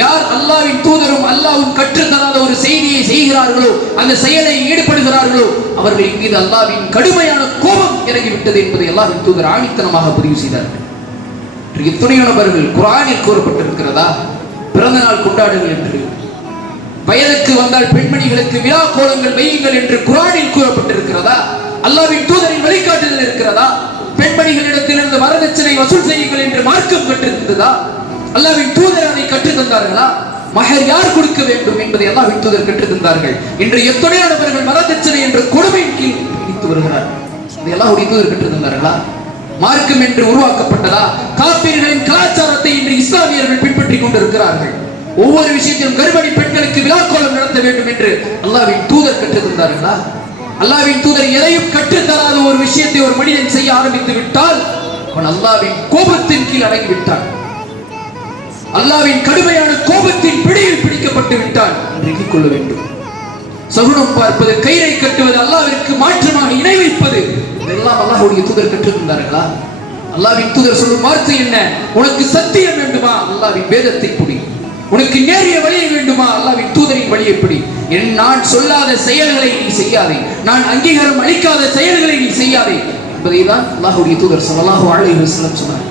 யார் அல்லாஹ்வின் தூதரும் அல்லாஹ்வும் கற்றுத்தராத ஒரு செய்தியை செய்கிறார்களோ, அந்த செயலை ஈடுபடுகிறார்களோ, அவர்களின் மீது அல்லாஹ்வின் கடுமையான கோபம் இறங்கிவிட்டது என்பதை அல்லாஹ்வின் தூதர் ஆணித்தனமாக பதிவு செய்தார்கள். எத்தனையோ நபர்கள் குர்ஆனில் கூறப்பட்டிருக்கிறதா பிறந்த நாள் கொண்டாடுங்கள் என்று, வயதுக்கு வந்தால் பெண்மணிகளுக்கு விழா கோலங்கள் வையுங்கள் என்று குர்ஆனில் கூறப்பட்டிருக்கிறதா? அல்லாஹ்வின் தூதரின் வழிகாட்டுதல் இருக்கிறதா? பெண்மணிகளிடத்திலிருந்து வரதட்சணை வசூல் செய்யுங்கள் என்று மார்க்கம் கற்றிருந்ததா? அல்லாஹ்வின் தூதர் அதை கற்றுத் தந்தார்களா? மஹர் யார் கொடுக்க வேண்டும் என்பதை அல்லாஹ்வின் தூதர் கற்றுத் தந்தார்கள். இன்று எத்தனையோ நபர்கள் வரதட்சணை என்ற கொடுமையின் கீழ் பிடித்து வருகிறார். இதை அல்லாஹ்வுடைய தூதர் கற்றுத் தந்தார்களா? மார்க்கம் என்று உருவாக்கப்பட்டதா? காபிர்களின் கலாச்சாரத்தை இன்று இஸ்லாமியர்கள் பின்பற்றிக் கொண்டிருக்கிறார்கள். ஒவ்வொரு விஷயத்திலும் கர்ப்பிணி பெண்களுக்கு விழாக்கோலம் நடத்த வேண்டும் என்று அல்லாஹ்வின் தூதர் கற்றுத் தந்தார்களா? அல்லாஹ்வின் தூதர் எதையும் கற்றுத்தராத ஒரு விஷயத்தை ஒரு மனிதன் செய்ய ஆரம்பித்து விட்டால் அவன் அல்லாஹ்வின் கோபத்தின் கீழ் அடங்கி விட்டான். அல்லாஹ்வின் கடுமையான கோபத்தின் பிடியில் பிடிக்கப்பட்டு விட்டான் என்று எண்ணிக்கொள்ள வேண்டும். சகுனம் பார்ப்பது, கயிறை கட்டுவது, அல்லாஹ்விற்கு மாற்றமாக இணை வைப்பது, இதெல்லாம் அல்லாஹ்வுடைய தூதர் கற்றுத் தந்தார்களா? அல்லாஹ்வின் தூதர் சொல்லும் வார்த்தை என்ன? உனக்கு சத்தியம் வேண்டுமா? அல்லாஹ்வின் வேதத்தை பிடி. உனக்கு நேரிய வழியை வேண்டுமா? அல்லாஹ்வின் தூதரின் வழியை பிடி. நான் சொல்லாத செயல்களை நீ செய்யாதே, நான் அங்கீகாரம் அளிக்காத செயல்களை நீ செய்யாதே என்பதை தான் அல்லாஹ்வுடைய தூதர் ஸல்லல்லாஹு அலைஹி வஸல்லம் சொன்னார்.